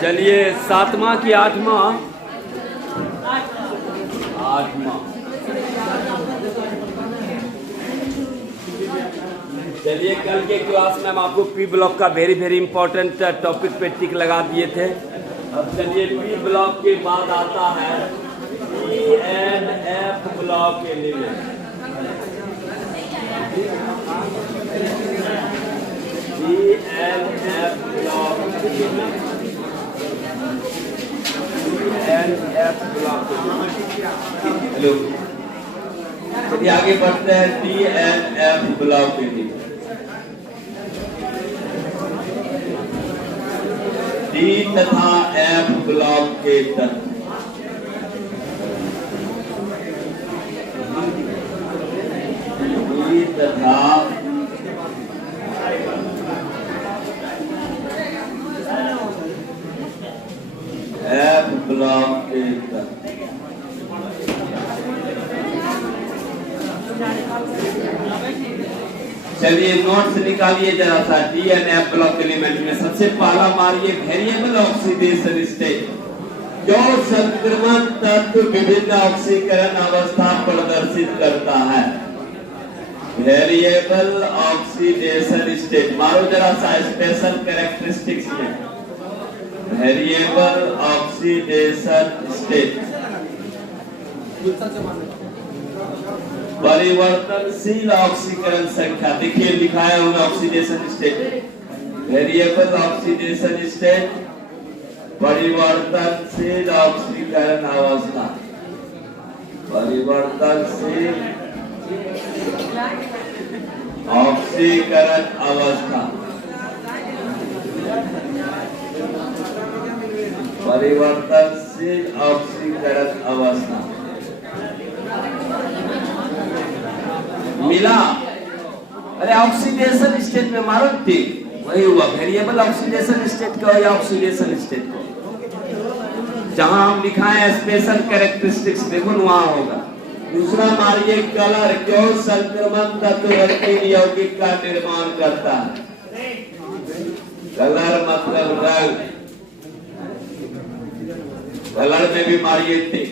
चलिए सातवां की आठवां चलिए कल के क्लास में हम आपको पी ब्लॉक का वेरी इंपॉर्टेंट टॉपिक पे टिक लगा दिए थे। अब चलिए पी ब्लॉक के बाद आता है P and F block element. P and F block element hello, चलिए आगे बढ़ते हैं। डी एंड एफ ब्लॉक के लिए डी तथा एफ ब्लॉक के तत्व डी तथा एफ ब्लॉक के तत्व। चलिए नोट्स निकालिए जरा सा। D and F block element में सबसे पहला मारिए वेरिएबल ऑक्सीडेशन स्टेट। जो संक्रमण तत्व विभिन्न ऑक्सीकरण अवस्था प्रदर्शित करता है। वेरिएबल ऑक्सीडेशन स्टेट मारो जरा सा स्पेशल कैरेक्टरिस्टिक्स में। वेरिएबल ऑक्सीडेशन स्टेट परिवर्तनशील ऑक्सीकरण संख्या। देखिए लिखाया होगा oxidation state. Variable oxidation state परिवर्तनशील ऑक्सीकरण अवस्था। परिवर्तनशील ऑक्सीकरण अवस्था। परिवर्तनशील ऑक्सीकरण अवस्था मिला। अरे ऑक्सीडेशन स्टेट में मारो टिक, वही हुआ। वेरिएबल ऑक्सीडेशन स्टेट का या ऑक्सीडेशन स्टेट को जहां हम लिखा है स्पेशल कैरेक्टरिस्टिक्स देखो वहां होगा। दूसरा मारिए कलर। क्यों संक्रमण तत्ववर्ती यौगिक का निर्माण करता है। कलर मतलब रंग। कलर में भी मारिए टिक।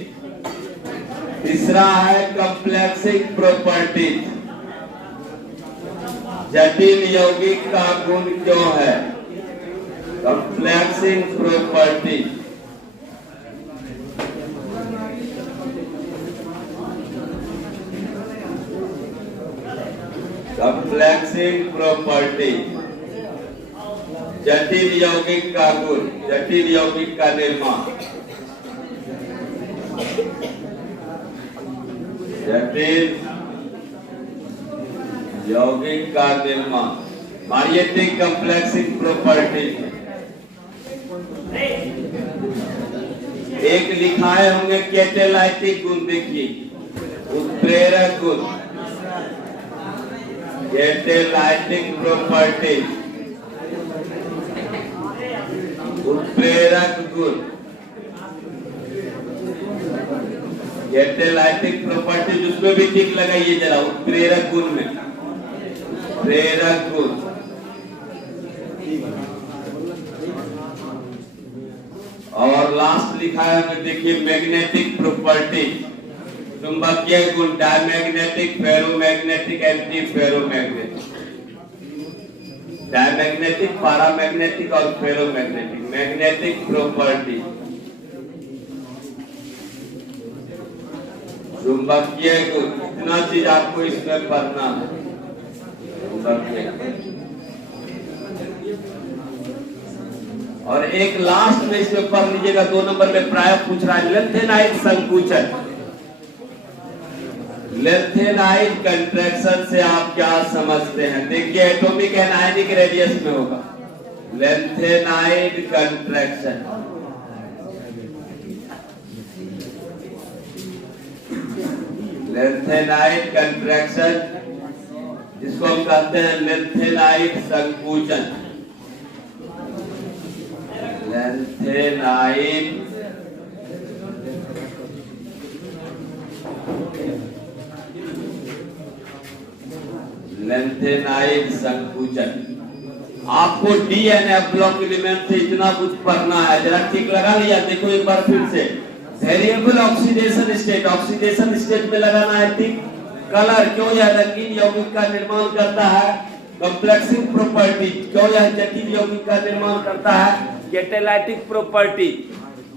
तीसरा है कॉम्प्लेक्सिंग प्रॉपर्टीज। जटिल यौगिक का गुण क्यों है। Complexing property. कॉम्प्लेक्सिंग प्रॉपर्टी जटिल यौगिक का गुण। जटिल यौगिक का निर्माण। जटिल यौगिक का निर्माण मारिए टिक कॉम्प्लेक्सिंग प्रॉपर्टी। एक लिखाए होंगे कैटेलाइटिक गुण। देखिए उत्प्रेरक गुण। कैटेलाइटिक प्रॉपर्टी उत्प्रेरक गुण। कैटेलाइटिक प्रॉपर्टी जिसमें भी टिक लगाइए जरा। उत्प्रेरक गुण में प्रेरक गुण। और लास्ट लिखा है देखिए मैग्नेटिक प्रॉपर्टी। चुंबकीय गुण diamagnetic, ferromagnetic, anti ferromagnetic. Diamagnetic, paramagnetic और फेरोमैग्नेटिक। मैग्नेटिक प्रॉपर्टी चुंबकीय गुण। इतना चीज आपको इसमें पढ़ना है। और एक लास्ट में इसमें पढ़ लीजिएगा 2 नंबर में प्राय पूछ रहा है लेंथेनाइट संकुचन। लेंथेनाइट कंट्रैक्शन से आप क्या समझते हैं। देखिए एटॉमिक एंड आयनिक रेडियस में होगा। Lanthanide contraction. लेंथेनाइट कंट्रैक्शन इसको हम कहते हैं लेंथेनाइट संकुचन। लेंथेनाइट लेंथेनाइट संकुचन। आपको D and F block element से इतना कुछ पढ़ना है, जरा ठीक लगा लिया। देखो एक बार फिर से, variable oxidation state, oxidation state में लगाना है टिक। कलर, क्यों यह रंगीन यौगिक का निर्माण करता है। कॉम्प्लेक्सिंग प्रॉपर्टी, क्यों यह जटिल यौगिक का निर्माण करता है। कैटालाइटिक प्रॉपर्टी,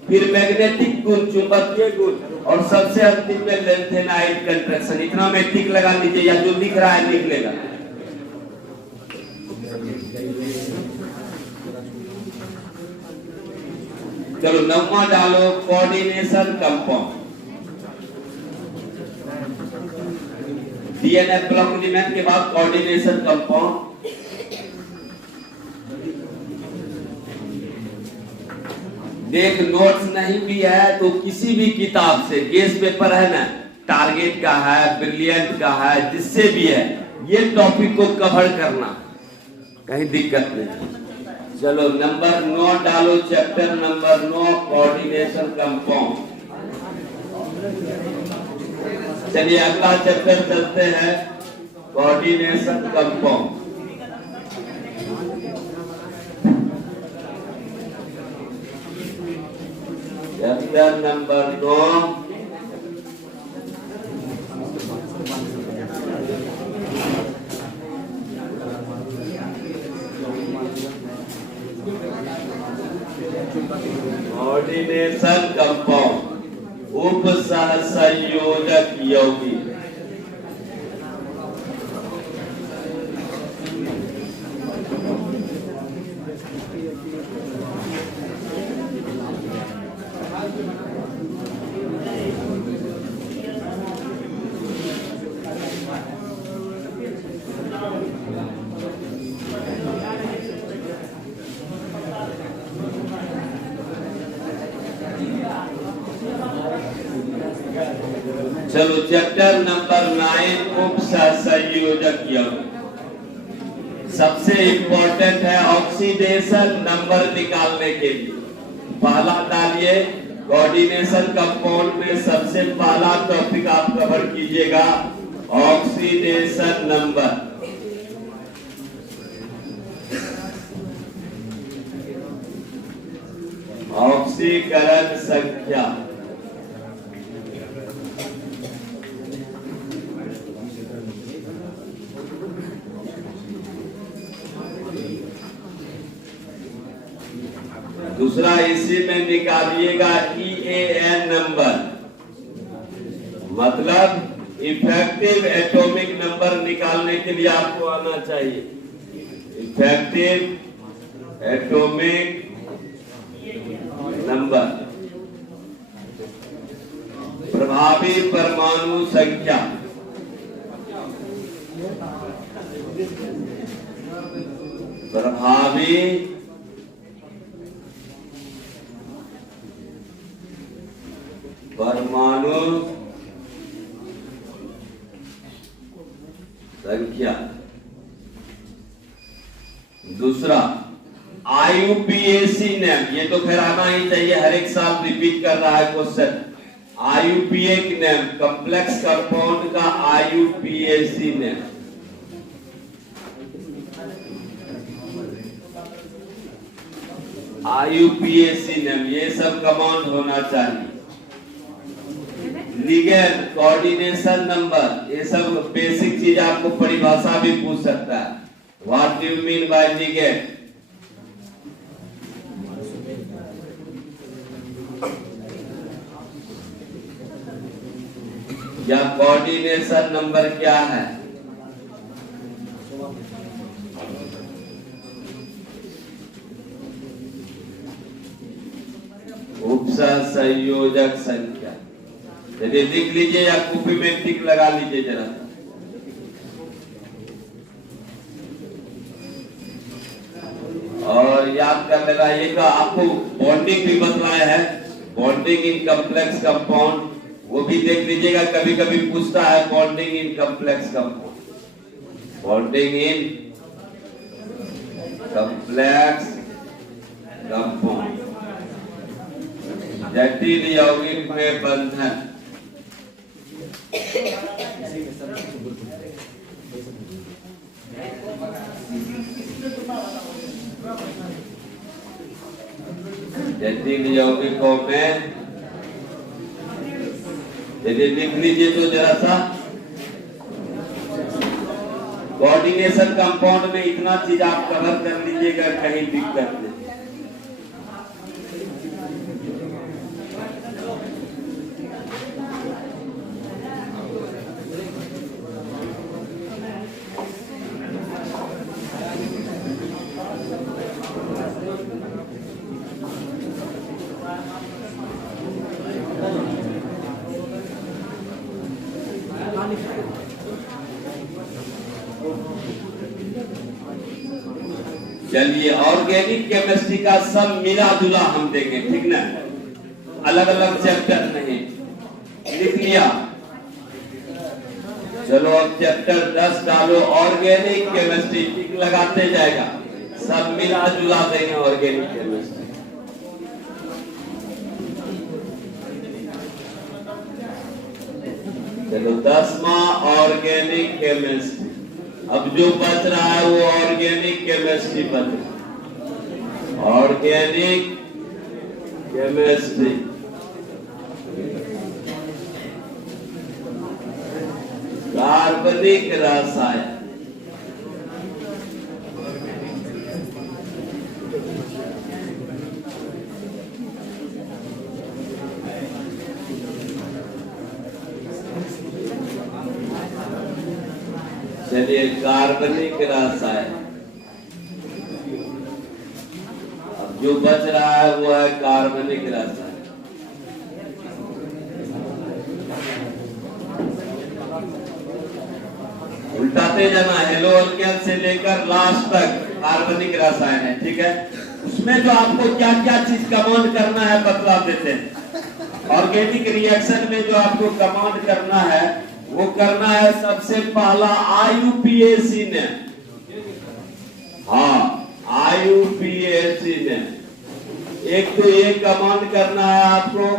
फिर मैग्नेटिक गुण, चुंबकीय गुण, और सबसे अंतिम में लेंथेनाइड कंट्रैक्शन। इतना में टिक लगा लीजिए, या जो लिख रहा है लिख लेगा। चलो नौवां डालो, coordination compound. DNF block element के बाद कोऑर्डिनेशन कंपाउंड। देख, नोट्स नहीं भी है तो किसी भी किताब से, गेस पेपर है ना, टारगेट का है, ब्रिलियंट का है, जिससे भी है, ये टॉपिक को कवर करना, कहीं दिक्कत नहीं। चलो नंबर 9 डालो, चैप्टर नंबर 9, कोऑर्डिनेशन कंपाउंड। चलिए अगला चैप्टर चलते हैं, coordination compound. Chapter number 9, coordination compound, उप सहसंयोजक यौगिक। चलो चैप्टर नंबर 9, उप सहसंयोजक यौगिक। सबसे इंपॉर्टेंट है ऑक्सीडेशन नंबर निकालने के लिए। पहला डालिए, कोऑर्डिनेशन कंपाउंड में सबसे पहला टॉपिक आप कवर कीजिएगा, ऑक्सीडेशन नंबर। ऑक्सीकरण संख्या। दूसरा इसी में निकालिएगा EAN नंबर, मतलब इफेक्टिव एटॉमिक नंबर निकालने के लिए आपको आना चाहिए। इफेक्टिव एटॉमिक नंबर, प्रभावी परमाणु संख्या, प्रभावी परमाणु संख्या। दूसरा IUPAC नेम, ये तो फिर आना ही चाहिए, हर एक साल रिपीट कर रहा है question. IUPAC name, complex compound का IUPAC नेम। IUPAC नेम, ये सब कमांड होना चाहिए। लिगेंड, कोऑर्डिनेशन नंबर, ये सब बेसिक चीज आपको परिभाषा भी पूछ सकता है। What do you mean by ligand. या कोऑर्डिनेशन नंबर क्या है। उपसहसंयोजक संख्या। यदि लिख लीजिए या कॉपी में टिक लगा लीजिए जरा। और याद कर लगाइएगा, आपको बॉन्डिंग भी बतलाया है, बॉन्डिंग इन कॉम्प्लेक्स कंपाउंड, वो भी देख लीजिएगा, कभी कभी पूछता है bonding in complex compound. Bonding in complex compound, जटिल यौगिक में बंधन। जटिल यौगिकों में यदि लिख लीजिए तो जरा सा कोऑर्डिनेशन कंपाउंड में इतना चीज आप कवर कर लीजिएगा, कहीं दिक्कत नहीं। चलिए ऑर्गेनिक केमिस्ट्री का सब मिला जुला हम देखें, ठीक ना, अलग अलग चैप्टर नहीं, लिख लिया। चलो अब चैप्टर 10 डालो ऑर्गेनिक केमिस्ट्री, टिक लगाते जाएगा, सब मिला जुला देंगे ऑर्गेनिक केमिस्ट्री। चलो 10वां ऑर्गेनिक केमिस्ट्री। अब जो बच रहा है वो ऑर्गेनिक केमिस्ट्री बच रहा है, ऑर्गेनिक केमिस्ट्री। कार्बनिक रसायन, चलिए कार्बनिक रसायन। अब जो बच रहा है वो है कार्बनिक रसायन। उल्टाते जाना, हेलो अल्केन से लेकर लास्ट तक कार्बनिक रसायन है, ठीक है। उसमें जो आपको क्या क्या चीज कमांड करना है बतला देते हैं। ऑर्गेनिक रिएक्शन में जो आपको कमांड करना है वो करना है सबसे पहला आईयूपीएसी ने, हाँ आईयूपीएसी ने। एक तो ये कमांड करना है आपको,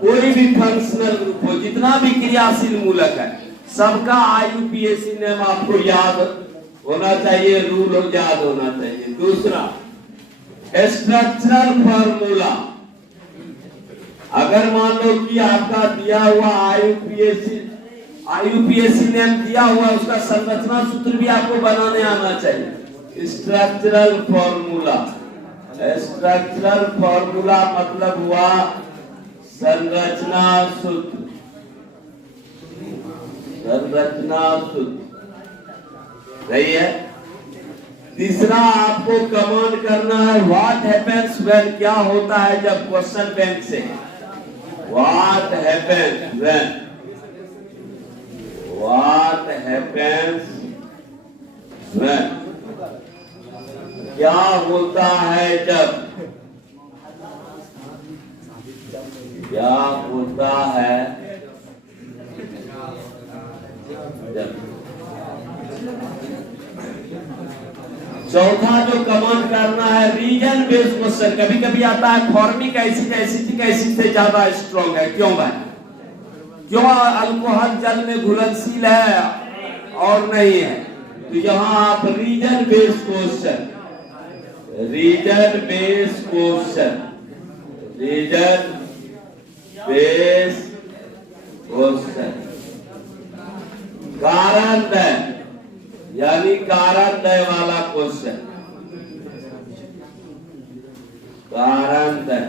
कोई भी फंक्शनल ग्रुप हो, जितना भी क्रियाशील मूलक है, सबका आईयूपीएसी नेम आपको याद होना चाहिए, रूल याद होना चाहिए। दूसरा स्ट्रक्चरल फार्मूला, अगर मान लो कि आपका दिया हुआ आईयूपीएसी नेम दिया हुआ, उसका संरचना सूत्र भी आपको बनाने आना चाहिए। स्ट्रक्चरल फॉर्मूला, स्ट्रक्चरल फॉर्मूला मतलब हुआ संरचना सूत्र, संरचना सूत्र सही है। तीसरा आपको कमांड करना है व्हाट हैपेंस व्हेन, क्या होता है जब, क्वेश्चन बैंक से what happens when, what happens when, क्या होता है जब, क्या होता है जब। चौथा जो कमांड करना है रीजन बेस्ड क्वेश्चन। कभी कभी आता है फॉर्मिक एसिड एसिटिक एसिड से ज्यादा स्ट्रॉन्ग है, क्यों भाई, क्यों अल्कोहल जल में घुलनशील है और नहीं है, तो यहाँ आप reason based question, reason based question, reason based question, कारण दय यानी कारण दय वाला क्वेश्चन, कारण दय।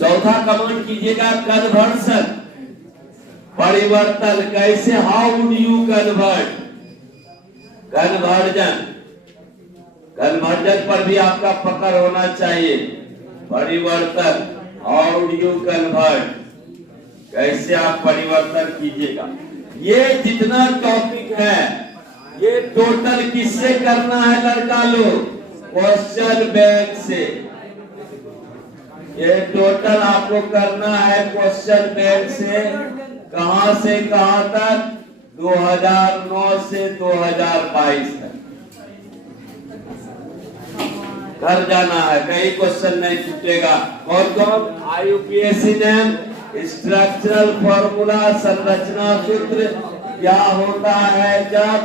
चौथा कमांड कीजिएगा कन्वर्सन, परिवर्तन, कैसे, how would you convert, conversion, conversion पर भी आपका पकड़ होना चाहिए। परिवर्तन, हाउ वुड यू कन्वर्ट, कैसे आप परिवर्तन कीजिएगा। ये जितना टॉपिक है ये टोटल किससे करना है लड़का लोग, क्वेश्चन बैंक से। ये टोटल आपको करना है क्वेश्चन बैंक से, कहां से कहां तक, 2009 से 2022 तक कर जाना है, कहीं क्वेश्चन नहीं छूटेगा। और कौन, आईयूपीएसी नेम, स्ट्रक्चरल फॉर्मूला, संरचना सूत्र, क्या होता है जब,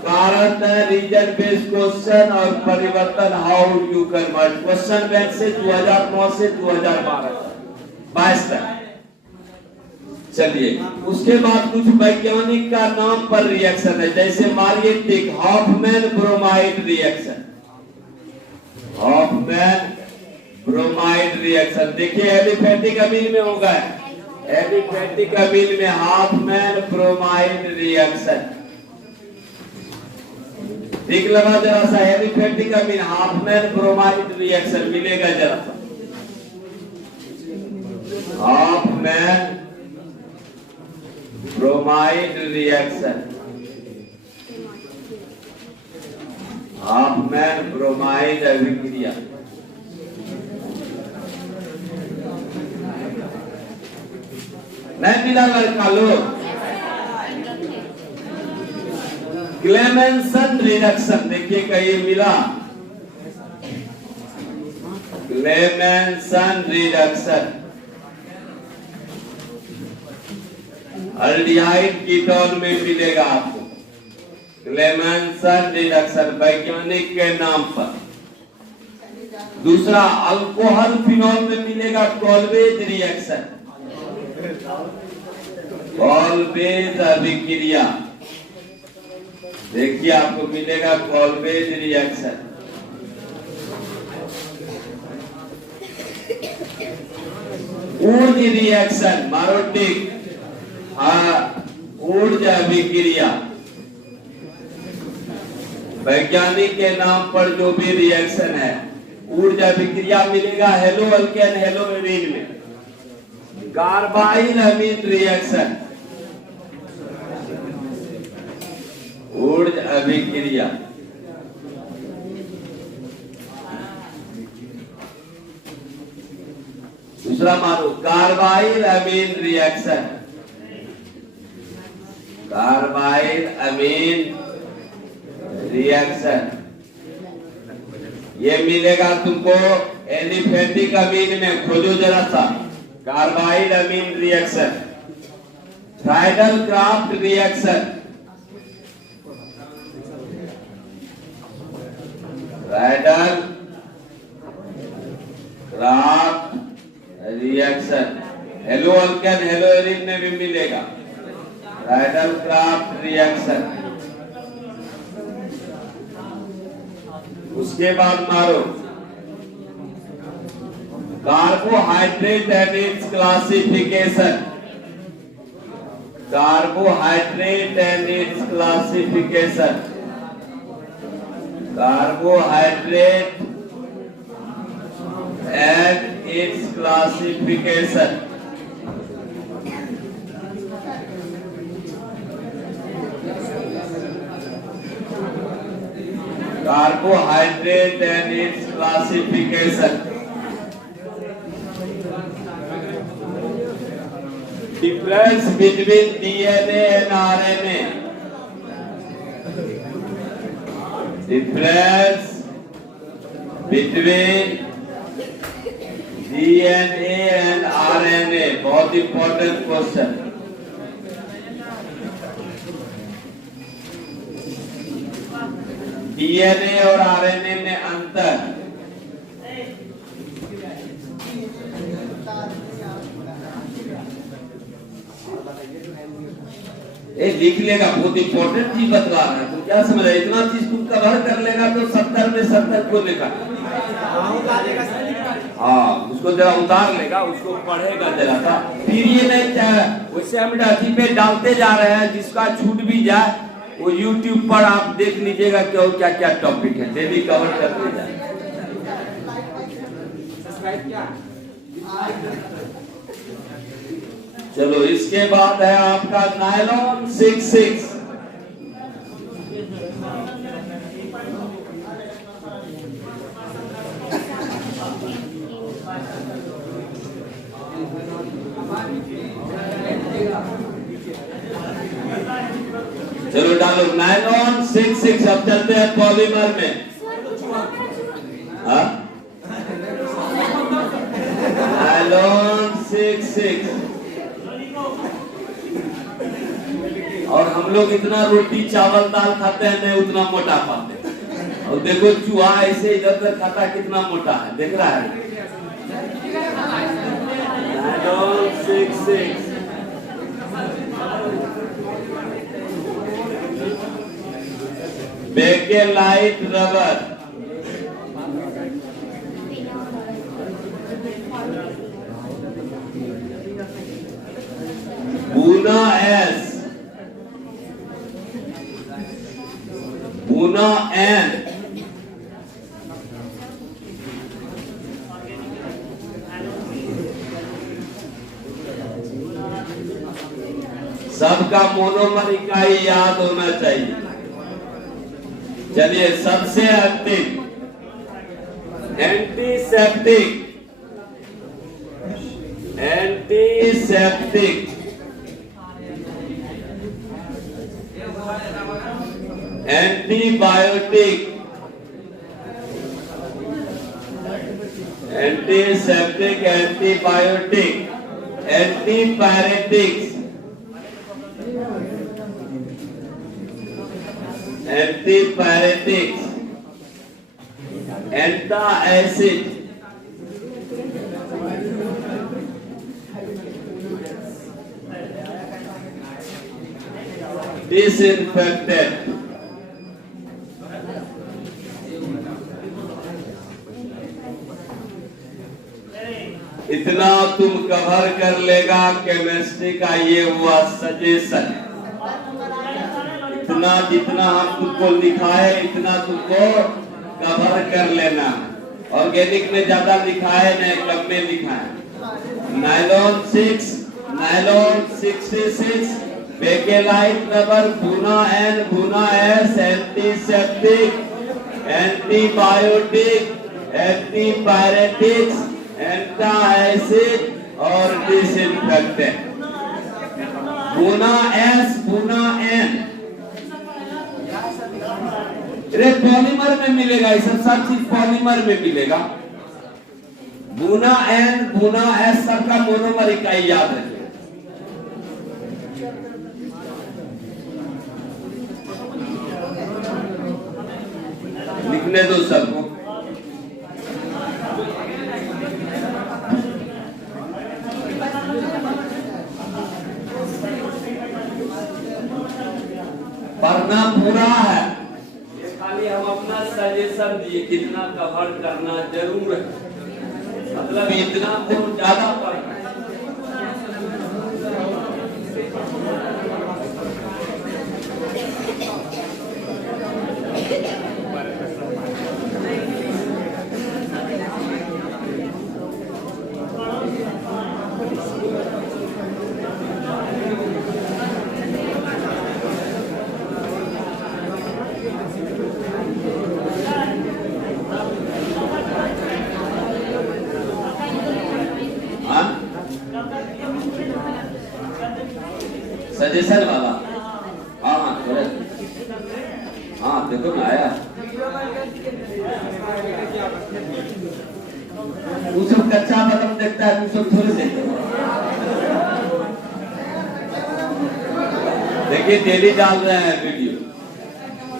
कारण रीजन बेस्ड क्वेश्चन और परिवर्तन how you convert. Question bank से 2009 से 2012 22 तक। चलिए उसके बाद कुछ वैज्ञानिक का नाम पर रिएक्शन है, जैसे मारिए tick Hofmann bromide reaction. Hofmann bromide reaction देखिए एलिफेटिक अमीन में होगा, एलिफेटिक अमीन में हॉफमैन ब्रोमाइड रिएक्शन। देख लगा जरा सा, एलिफेटिक अमीन हॉफमैन ब्रोमाइड रिएक्शन मिलेगा जरा सा। Hoffmann bromide reaction, Hofmann bromide अभिक्रिया। नहीं मिला लड़का लोग। क्लेमेंसन रिडक्शन देखिए कहीं मिला, क्लेमेंसन रिडक्शन अल्डिहाइड कीटोन में मिलेगा आपको। क्लेमेंसन रिडक्शन वैज्ञानिक के नाम पर। दूसरा अल्कोहल फिनॉल में मिलेगा कॉल्वेज रिएक्शन, कॉल्वेज अभिक्रिया। देखिए आपको मिलेगा कॉल्वेज रिएक्शन। ऊर्ज रिएक्शन मारोटिक, ऊर्ज अभिक्रिया वैज्ञानिक के नाम पर जो भी रिएक्शन है ऊर्ज अभिक्रिया मिलेगा हेलो अल्केन हेलो एमीन में। कार्बाइल अमीन रिएक्शन ऊर्ज अभिक्रिया। दूसरा मानो carbylamine reaction, carbylamine reaction ये मिलेगा तुमको एलिफेटिक अमीन में। खोजो जरा सा carbylamine reaction, Friedel Crafts reaction, Friedel Crafts reaction haloalkane haloarene में भी मिलेगा फ्राइडल क्राफ्ट रिएक्शन। उसके बाद मारो carbohydrate and its classification, carbohydrate and its classification, carbohydrate and its classification. Carbohydrate and its classification. Difference between DNA and RNA, difference between DNA and RNA बहुत important question. DNA और RNA में अंतर, ये लिख लेगा बहुत इंपॉर्टेंट चीज बतला रहा है। तो क्या समझ रहे, इतना चीज तुम कवर कर लेगा तो 70 में 70 को लिखा। हाँ उसको जरा उतार लेगा, उसको पढ़ेगा जरा सा, फिर ये नहीं वैसे हम अथी पे डालते जा रहे हैं, जिसका छूट भी जाए वो YouTube पर आप देख लीजिएगा कि और क्या क्या टॉपिक है, डेली कवर करते जाए। चलो इसके बाद है आपका नायलॉन 66। चलो डालो नायलॉन 66। अब चलते हैं पॉलीमर में। नायलॉन 66 और हम लोग इतना रोटी चावल दाल खाते हैं, नहीं उतना मोटा पाते हैं। और देखो चूहा ऐसे इधर उधर खाता कितना मोटा है, देख रहा है। 966 bakelite rubber, Buna S, Buna N, सबका मोनोमर इकाई याद होना चाहिए। चलिए सबसे अंतिम antiseptic, antiseptic, antibiotic, antiseptic, antibiotic, antipyretics, antipyretics, antacid, disinfectant, इतना तुम कवर कर लेगा केमिस्ट्री का, ये हुआ सजेशन। इतना जितना हम तुमको लिखा है इतना तुमको कवर कर लेना। ऑर्गेनिक में ज्यादा लिखा है, नहीं कम में लिखा है। नायलॉन 6, नायलॉन 66, बेकेलाइट रबर, भुना एन, भुना एस, एंटीसेप्टिक, एंटीबायोटिक, एंटीपायरेटिक्स, एंटाएसिड और डिसइंफेक्टेंट। भुना एस, भुना एन, अरे पॉलीमर में मिलेगा, ये सब चीज पॉलीमर में मिलेगा। भुना एन, भुना एस सबका मोनोमर इकाई याद रखिए। लिखने दो सबको। पढ़ना पूरा है, ये खाली हम अपना सजेशन दिए कितना कवर करना जरूर है, मतलब इतना बहुत ज्यादा पढ़ना है। सजेशन वाला, हाँ हाँ हाँ देखो ना आया। तू सब कच्चा बदम देखता है, तू सब थोड़े देखते। देखिए डेली डाल रहे हैं वीडियो।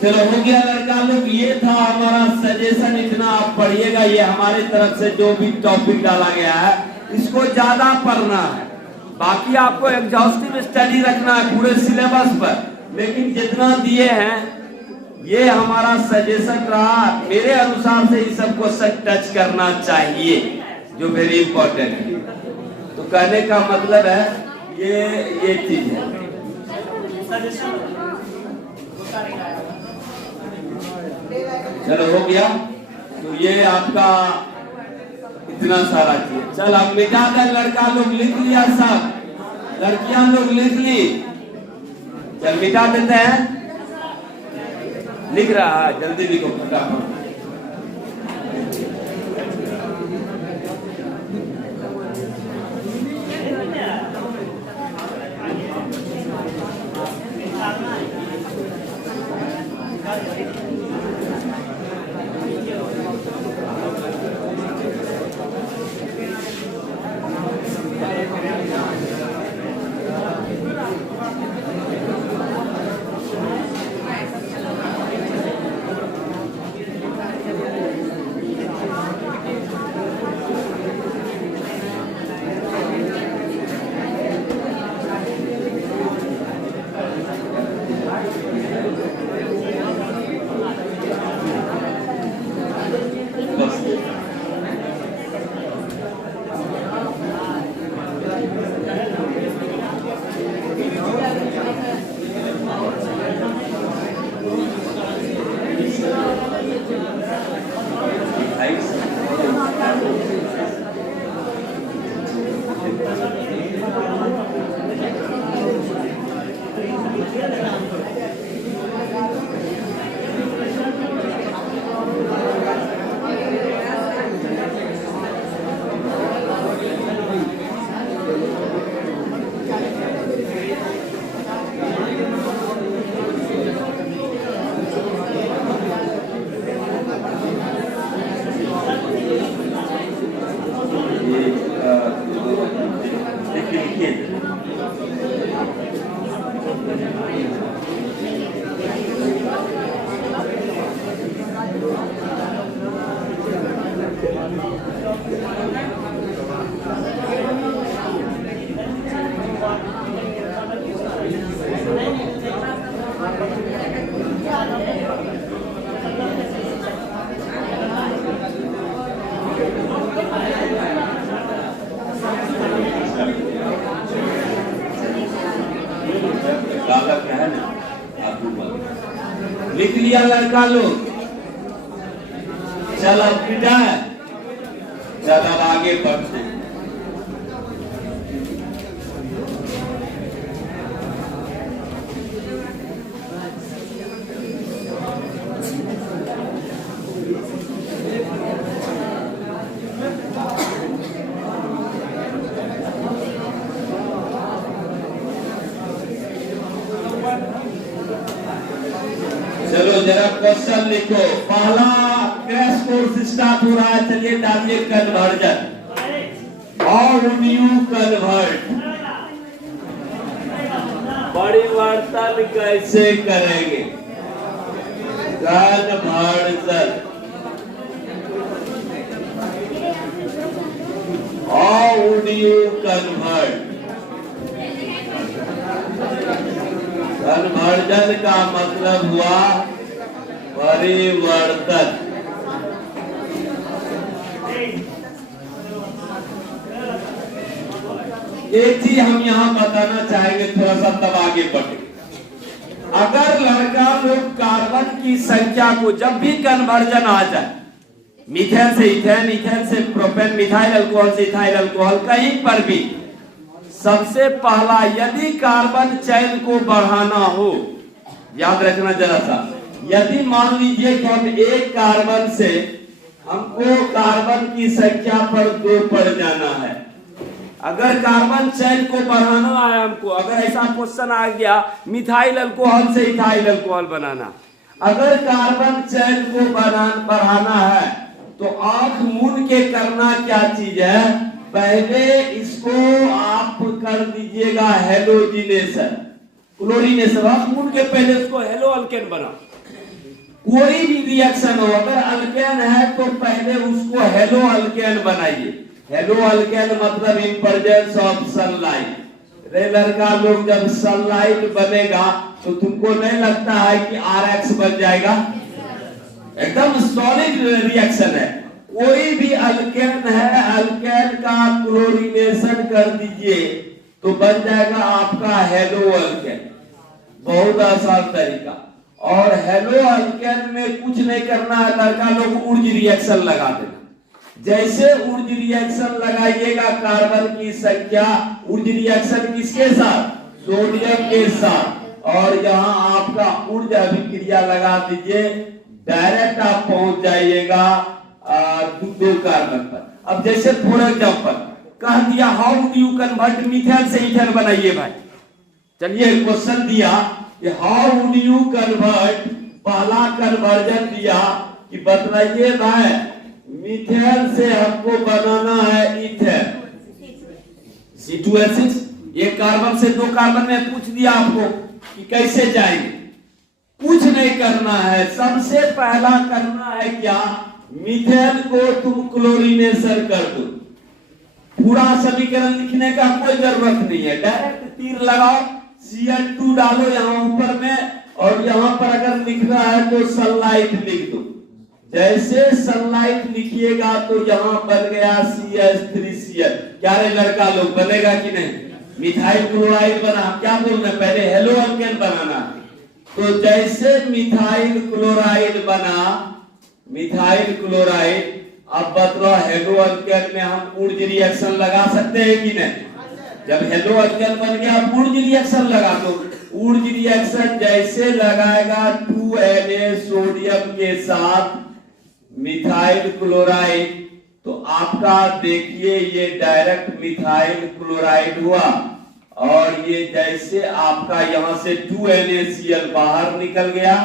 चलो हो गया लड़का लोग, ये था हमारा सजेशन। इतना आप पढ़िएगा, ये हमारे तरफ से जो भी टॉपिक डाला गया है इसको ज्यादा पढ़ना है। बाकी आपको एग्जॉस्टिव स्टडी रखना है पूरे सिलेबस पर, लेकिन जितना दिए हैं ये हमारा सजेशन रहा। मेरे अनुसार से इस सब क्वेश्चन टच करना चाहिए जो वेरी इंपॉर्टेंट है। तो कहने का मतलब है ये चीज है। चलो हो गया, तो ये आपका इतना सारा चीज। चल अब मिटा दे, लड़का लोग लिख लिया सब, लड़कियां लोग लिख ली। चल मिटा देते हैं, लिख रहा है, जल्दी लिखो फटाफट। कागज है ना, लिख लिया लड़का लोग। चल अब पिटा है, चल अब आगे बढ़ते हैं। चलो जरा क्वेश्चन लिखो। पहला क्रैश कोर्स स्टार्ट हो रहा है, चलिए डालिए conversion. How would you convert, परिवर्तन कैसे करेंगे, conversion. How would you convert, conversion का मतलब हुआ परिवर्तन। एक चीज हम यहाँ बताना चाहेंगे, थोड़ा सा तब आगे बढ़े। अगर लड़का लोग कार्बन की संख्या को जब भी कन्वर्जन आ जाए, मीथेन से इथेन, इथेन से प्रोपेन, मिथाइल अल्कोहल से इथाइल अल्कोहल, कहीं पर भी सबसे पहला यदि कार्बन चैन को बढ़ाना हो, याद रखना जरा सा, यदि मान लीजिए कि हम एक कार्बन से हमको कार्बन की संख्या पर 2 पड़ जाना है, अगर कार्बन चैन को बढ़ाना है हमको, अगर ऐसा क्वेश्चन आ गया मिथाइल अल्कोहल से इथाइल अल्कोहल बनाना, अगर कार्बन चैन को बढ़ाना है तो आंख मूंद के करना क्या चीज है, पहले इसको आप कर दीजिएगा हेलोजिनेशन, क्लोरीनेशन। आप मूंद के पहले इसको हेलो अल्केन बना। कोई भी रिएक्शन हो, अगर अल्केन है तो पहले उसको हेलो अल्केन बनाइए। हेलो अल्केन मतलब इन प्रेजेंस ऑफ सनलाइट। रे लड़का लोग, जब सनलाइट बनेगा तो तुमको नहीं लगता है कि RX बन जाएगा? एकदम सॉलिड रिएक्शन है। कोई भी अल्केन है, अल्केन का क्लोरीनेशन कर दीजिए तो बन जाएगा आपका हेलो अल्केन। बहुत आसान तरीका। और हेलो अल्केन में कुछ नहीं करना है लड़का लोग, ऊर्ज रिएक्शन लगा देना। जैसे ऊर्ज रिएक्शन लगाइएगा, कार्बन की संख्या, ऊर्ज रिएक्शन किसके साथ? सोडियम के साथ। और यहाँ आपका ऊर्ज अभिक्रिया लगा दीजिए, डायरेक्ट आप पहुंच जाइएगा 2 कार्बन पर। अब जैसे फॉर एग्जाम्पल कह दिया how do you convert methane से इथेन बनाइए भाई। चलिए क्वेश्चन दिया कि हाउ डू यू कन्वर्ट, पहला कन्वर्जन दिया कि बतलाइए भाई मीथेन से हमको बनाना है इथेन C2H6। एक कार्बन से 2 कार्बन में पूछ दिया आपको कि कैसे जाएंगे, कुछ नहीं करना है। सबसे पहला करना है क्या, मीथेन को तुम क्लोरीनेशन कर दो। पूरा समीकरण लिखने का कोई जरूरत नहीं है, डायरेक्ट तीर लगाओ, Cl2 डालो यहाँ ऊपर में, और यहाँ पर अगर लिखना है तो सनलाइट लिख दो। जैसे सनलाइट लिखिएगा तो यहाँ बन गया CH3Cl। क्या रे लड़का लोग, बनेगा कि नहीं? मिथाइल क्लोराइड बना। क्या बोलना, पहले हेलो अल्केन बनाना। तो जैसे मिथाइल क्लोराइड बना, मिथाइल क्लोराइड, अब बतला हेलो अल्केन में हम ऊर्ज रिएक्शन लगा सकते हैं कि नहीं? जब हेलो अल्केन बन गया अब ऊर्ज रिएक्शन लगा दो। ऊर्ज रिएक्शन जैसे लगाएगा 2Na सोडियम के साथ मिथाइल क्लोराइड, तो आपका देखिए ये डायरेक्ट मिथाइल क्लोराइड हुआ। और ये जैसे आपका यहां से 2NaCl बाहर निकल गया,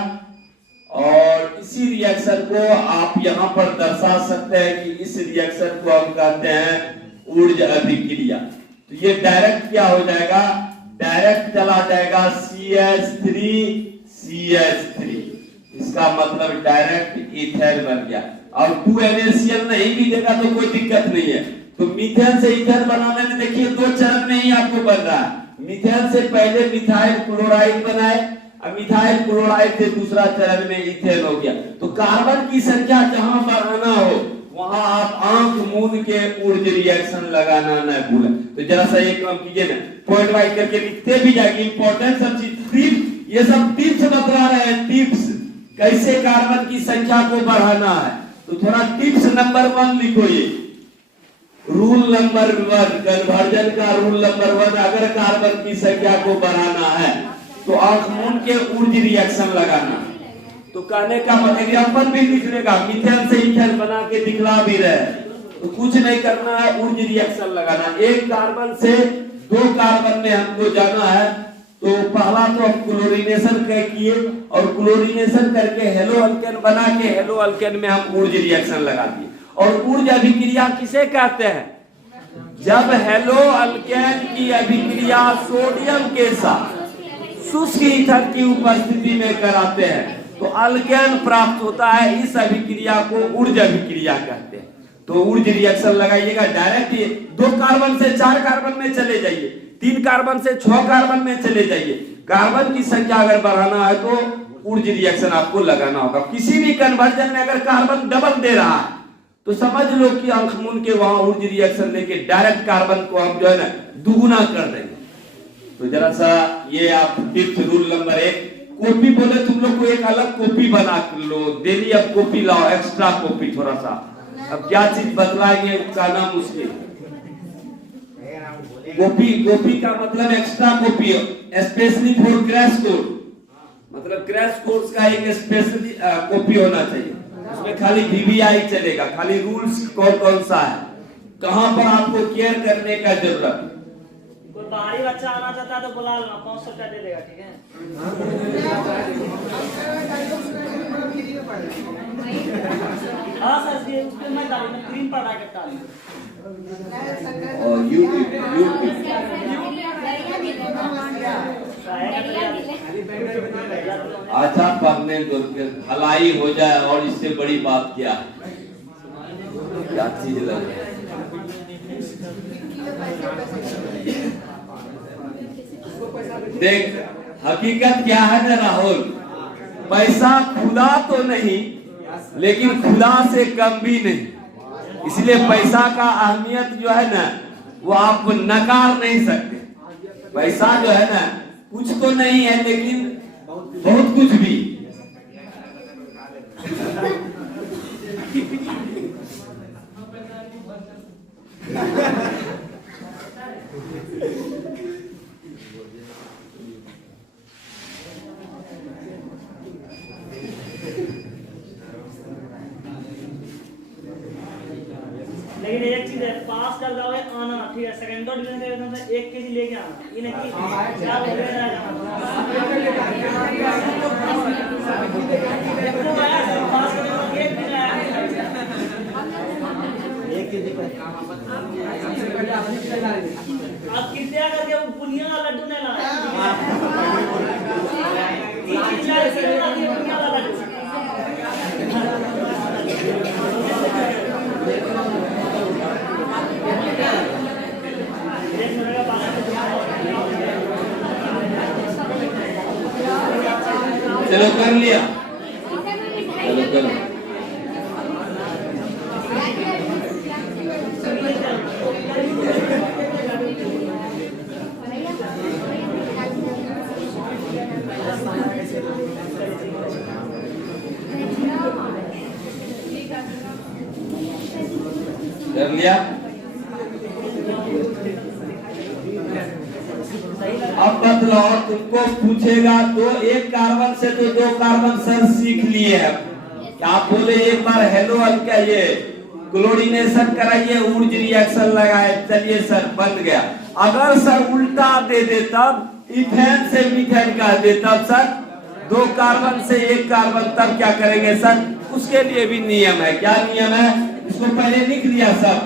और इसी रिएक्शन को आप यहां पर दर्शा सकते हैं कि इस रिएक्शन को हम कहते हैं ऊर्ज अभिक्रिया। तो ये डायरेक्ट क्या हो जाएगा, डायरेक्ट चला जाएगा CH3 CH3, इसका मतलब डायरेक्ट इथेन बन गया। और 2NaCl नहीं भी देगा तो कोई दिक्कत नहीं है। तो मीथेन से इथेन बनाने में देखिए 2 चरण में ही आपको बन रहा है। मीथेन से पहले मिथाइल क्लोराइड बनाए, अब मिथाइल क्लोराइड से दूसरा चरण में इथेन हो गया। तो कार्बन की संख्या जहां बढ़ाना हो वहां आप आंख मूंद के ऊर्ज रिएक्शन लगाना न भूलें। तो जरा सा एक काम कीजिए ना, पॉइंट वाइज करके लिखते भी जाएगी। इंपॉर्टेंट सब चीज, ये सब टिप्स बतला रहे हैं, टिप्स कैसे कार्बन की संख्या को बढ़ाना है। तो थोड़ा टिप्स नंबर 1 लिखो। ये रूल नंबर 1, कन्वर्जन का रूल नंबर 1, अगर कार्बन की संख्या को बढ़ाना है तो आंख मूंद के ऊर्ज रिएक्शन लगाना। तो कहने का एग्जाम्पल भी लिख लेगा, मीथेन से इथेन बना के दिखला भी रहे, तो कुछ नहीं करना है, ऊर्ज रिएक्शन लगाना। एक कार्बन से 2 कार्बन में हमको जाना है, तो पहला तो हम क्लोरीनेशन किए और क्लोरीनेशन करके हेलो अल्केन बना के हेलो अल्केन में हम ऊर्ज रिएक्शन लगा दिए। और ऊर्ज अभिक्रिया किसे कहते हैं? जब हेलो अल्केन की अभिक्रिया सोडियम के साथ शुष्क ईथर की उपस्थिति में कराते हैं तो अल्केन प्राप्त होता है। इस अभिक्रिया को ऊर्ज अभिक्रिया कहते हैं। तो ऊर्ज रिएक्शन लगाइएगा डायरेक्ट। ये 2 कार्बन से 4 कार्बन में चले जाइए, 3 कार्बन से 6 कार्बन में चले जाइए। कार्बन की संख्या अगर बढ़ाना है तो ऊर्ज रिएक्शन आपको लगाना होगा। किसी भी कन्वर्जन में अगर कार्बन डबल दे रहा है तो समझ लो कि आंख मूंद के वहां ऊर्ज रिएक्शन लेके डायरेक्ट कार्बन को हम जो है ना दुगुना कर देंगे। तो जरा सा ये आप टिप्स रूल नंबर 1, कॉपी बोले तुम लोग को एक अलग कॉपी बना लो, डेली अब कॉपी लाओ, एक्स्ट्रा कॉपी थोड़ा सा। अब क्या चीज बदलाएंगे कहना मुश्किल। कॉपी का मतलब extra copy, specially for crash course, मतलब क्रैश कोर्स का एक स्पेशली कॉपी होना चाहिए। उसमें खाली VVI चलेगा, खाली रूल्स कौन सा है, कहां पर आपको केयर करने का जरूरत। कोई बाहरी बच्चा आना चाहता है तो बुला लो, 500 रुपया दे देगा, ठीक है। हाँ सर, ये उसपे मैं डालूं, मैं क्रीम पर डाल के डालूं। और यूट्यूब अच्छा पढ़ने दो, भलाई हो जाए, और इससे बड़ी बात क्या है? क्या चीज लग रही है? देख हकीकत क्या है ना राहुल, पैसा खुदा तो नहीं लेकिन खुदा से कम भी नहीं। इसलिए पैसा का अहमियत जो है ना वो आप नकार नहीं सकते। पैसा जो है ना कुछ तो नहीं है लेकिन बहुत कुछ भी। लेकिन एक चीज है, पास कर जाओगे आना, ठीक है, सेकंडो डिवीजन के एकदम से 1 केजी लेके आना, ये नहीं कि क्या बोल रहे हैं पास करने के बाद 1 दिन आया 1 केजी आप कृपया करके वो बुनिया का लड्डू नहीं लाना, 3 बुनिया का लड्डू। चलो कर लिया, चलो करो। कर लिया। अब बतलाओ, तुमको पूछेगा तो 1 कार्बन से तो 2 कार्बन सर सीख लिए हैं। आप बोले एक बार हेलो अल्का ये क्लोरीनेशन कराइए, ऊर्ज रिएक्शन लगाए, चलिए सर बन गया। अगर सर उल्टा दे दे तब इथेन से मीथेन कह दे तब सर 2 कार्बन से 1 कार्बन, तब क्या करेंगे सर? उसके लिए भी नियम है। क्या नियम है? इसको पहले लिख लिया सब,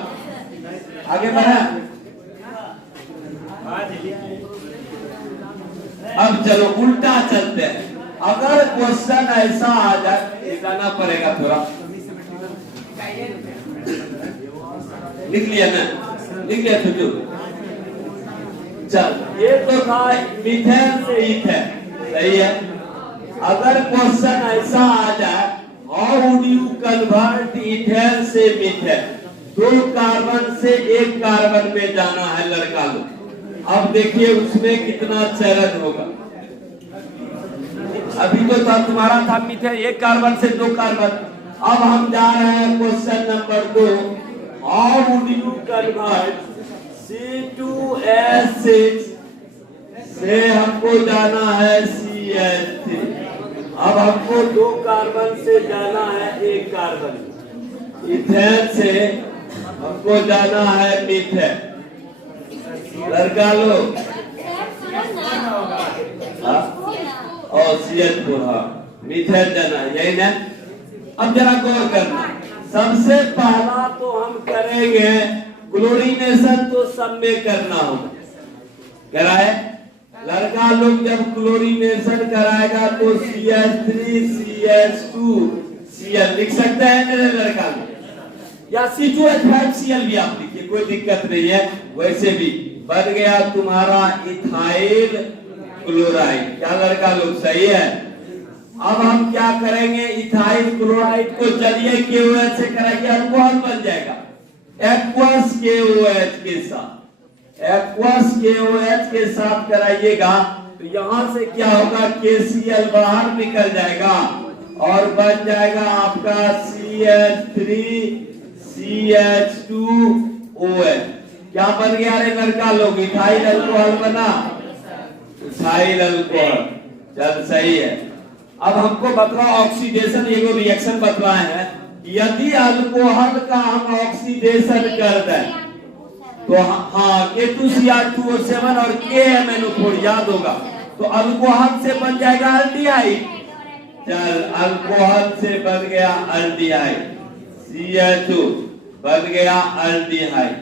आगे बढ़ा। अब चलो उल्टा चलते हैं। अगर क्वेश्चन ऐसा आ जाए, लिखाना पड़ेगा थोड़ा, लिख लिया ना? लिख लिया छोटू? चल, ये तो था मीथेन से इथेन, सही है। अगर क्वेश्चन ऐसा आ जाए how would you convert ethane से मीथेन? 2 कार्बन से 1 कार्बन में जाना है लड़का लोग। अब देखिए उसमें कितना चरण होगा। अभी तो तुम्हारा था मीथेन 1 कार्बन से 2 कार्बन। अब हम जा रहे हैं question number 2। How would you convert C2H6 से हमको जाना है CH3। अब हमको 2 कार्बन से जाना है 1 कार्बन। इथेन से हमको जाना है मीथेन। लड़का लोग और CH4 मीथेन जाना है, यही ना? अब जरा गौर करना। सबसे पहला तो हम करेंगे क्लोरीनेशन, तो सब में करना होगा। कराए लड़का लोग जब क्लोरीनेशन कराएगा तो CH3 CH2 Cl लिख सकते हैं मेरे लड़का लोग, या C2H5Cl भी आप लिखिए, कोई दिक्कत नहीं है। वैसे भी बन गया तुम्हारा इथाइल क्लोराइड। क्या लड़का लोग सही है? अब हम क्या करेंगे, इथाइल क्लोराइड को जलीय KOH से कराएंगे, अल्कोहल बन जाएगा एक्वस KOH के साथ। एक्वस KOH के साथ कराइएगा तो यहां से क्या होगा, KCl बाहर निकल जाएगा और बन जाएगा आपका CH3 CH2OH। क्या बन गया रे लड़का लोग? इथाइल अल्कोहल बना, इथाइल अल्कोहल। चल सही है। अब हमको बतलाओ ऑक्सीडेशन, ये जो रिएक्शन बतलाए हैं, यदि अल्कोहल का हम ऑक्सीडेशन कर दें तो हाँ K2Cr2O7 और KMnO4 याद होगा, तो अल्कोहल से बन जाएगा एल्डिहाइड। चल अल्कोहल से बन गया एल्डिहाइड, CH2 बन गया एल्डिहाइड।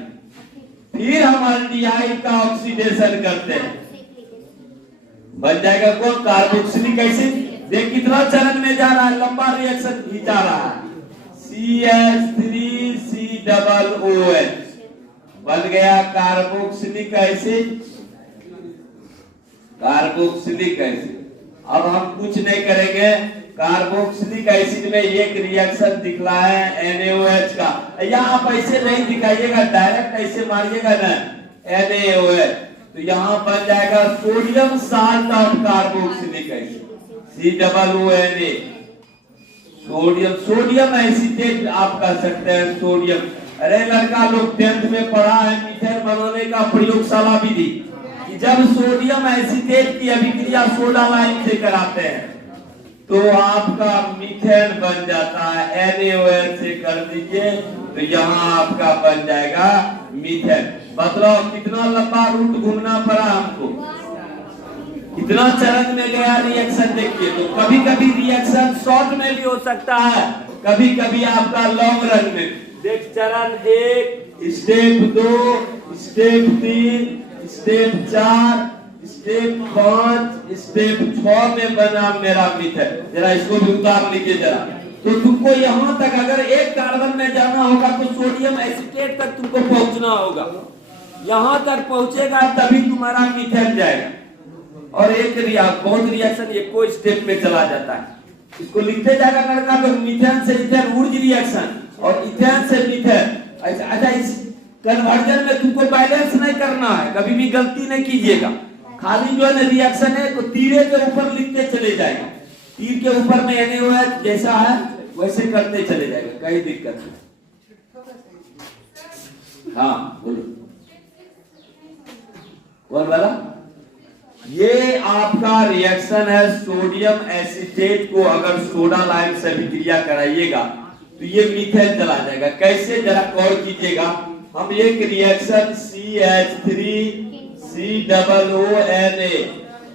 फिर हम एल्डिहाइड का ऑक्सीडेशन करते हैं, बन जाएगा कौन, कार्बोक्सिलिक एसिड। देख कितना चरण में जा रहा है, लंबा रिएक्शन खींचा रहा है। CH3COOH बन गया कार्बोक्सिलिक एसिड, कार्बोक्सिलिक एसिड। अब हम कुछ नहीं करेंगे, कार्बोक्सिलिक एसिड में एक रिएक्शन दिखला है NaOH का, या आप ऐसे नहीं दिखाइएगा, डायरेक्ट ऐसे मारिएगा ना NaOH, तो यहाँ बन जाएगा sodium salt of carboxylic acid COONA। Sodium, sodium acetate आप कह सकते हैं सोडियम। अरे लड़का लोग 10th में पढ़ा है मीथेन बनाने का प्रयोगशाला विधि, कि जब सोडियम एसीटेट की अभिक्रिया सोडा लाइम से कराते हैं तो आपका मीथेन बन जाता है। NaOH से कर दीजिए तो यहाँ आपका बन जाएगा मीथेन। बताओ कितना लंबा रूट घूमना पड़ा हमको, कितना चरण में गया रिएक्शन। देखिए तो कभी कभी रिएक्शन शॉर्ट में भी हो सकता है, कभी कभी आपका लॉन्ग रन में। देख चरण 1, step 2, step 3, step 4, step 5, step 6 में बना मेरा मीथेन। जरा इसको भी उतार लीजिए जरा। तो तुमको यहाँ तक अगर 1 कार्बन में जाना होगा तो सोडियम एसीटेट तक तुमको पहुंचना होगा, यहाँ तक पहुंचेगा तभी तुम्हारा मीथेन जाएगा। और एक बहुत रिएक्शन एक को स्टेप में चला जाता है, इसको लिखते जाएगा लड़का तो मीथेन से इथेन ऊर्ज रिएक्शन और इथेन से मीथेन। अच्छा इस कन्वर्जन में तुमको बैलेंस नहीं करना है, कभी भी गलती नहीं कीजिएगा। खाली जो है रिएक्शन है तो तीरे के ऊपर लिखते चले जाएगा, तीर के ऊपर में NaOH जैसा है वैसे करते चले जाएगा, कहीं दिक्कत नहीं। हाँ बोलो कौन वाला? ये आपका रिएक्शन है सोडियम एसीटेट को अगर सोडा लाइम से अभिक्रिया कराइएगा तो ये मीथेन चला जाएगा। कैसे जरा गौर कीजिएगा। हम एक रिएक्शन CH3COONA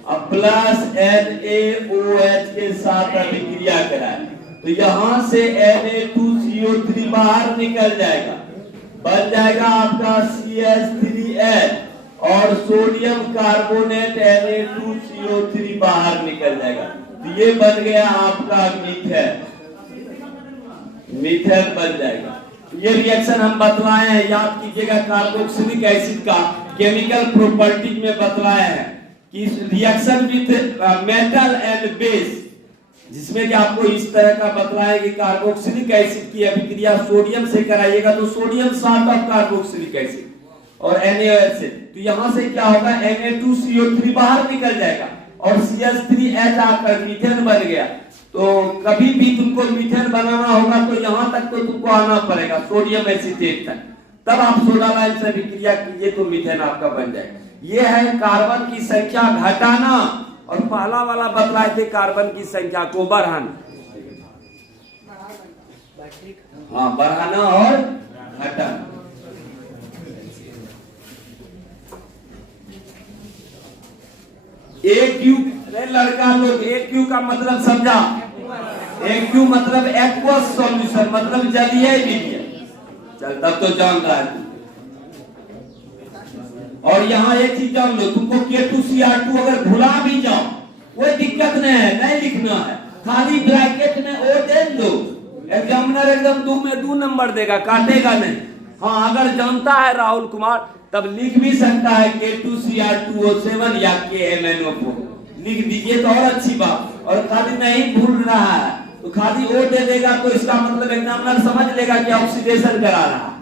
अब प्लस NaOH के साथ अभिक्रिया कराए तो यहाँ से Na2CO3 बाहर निकल जाएगा, बन जाएगा आपका CH3H और सोडियम कार्बोनेट Na2CO3 बाहर निकल जाएगा, तो ये बन गया आपका मीथेन। मीथेन बन जाएगा। ये रिएक्शन हम बतलाए हैं, याद कीजिएगा। कार्बोक्सिलिक एसिड का केमिकल प्रॉपर्टीज में बतलाए हैं कि reaction with metal and base जिसमें कि आपको इस तरह का बतलाए कि कार्बोक्सिलिक एसिड की अभिक्रिया सोडियम से कराइएगा तो sodium salt of carboxylic acid और NaOH, तो यहां से क्या होगा, Na2CO3 बाहर निकल जाएगा और CH3H आकर मीथेन बन गया। तो कभी भी तुमको मीथेन बनाना होगा तो यहां तक तो तुमको आना पड़ेगा सोडियम एसीटेट तक, तब आप सोडा लाइम से अभिक्रिया कीजिए तो मीथेन आपका बन जाएगा। ये है कार्बन की संख्या घटाना, और पहला वाला बतलाए थे कार्बन की संख्या को बढ़ाना। हाँ, बढ़ाना और घटाना। AQ, अरे लड़का लोग, AQ का मतलब समझा? AQ मतलब एक्वस सॉल्यूशन, मतलब जलीय विलयन। चल तब तो जान रहा है। और यहाँ एक चीज जान लो, तुमको K2Cr2 अगर भुला भी जाओ कोई दिक्कत नहीं है, नहीं लिखना है, खाली ब्रैकेट में O दे दो, एग्जामिनर एकदम 2 में 2 नंबर देगा, काटेगा नहीं। हाँ, अगर जानता है राहुल कुमार तब लिख भी सकता है K2Cr2O7 या KMnO4 लिख दीजिए तो और अच्छी बात। और खाली नहीं भूल रहा है तो खाली O दे देगा तो इसका मतलब एग्जामिनर समझ लेगा कि ऑक्सीडेशन करा रहा है।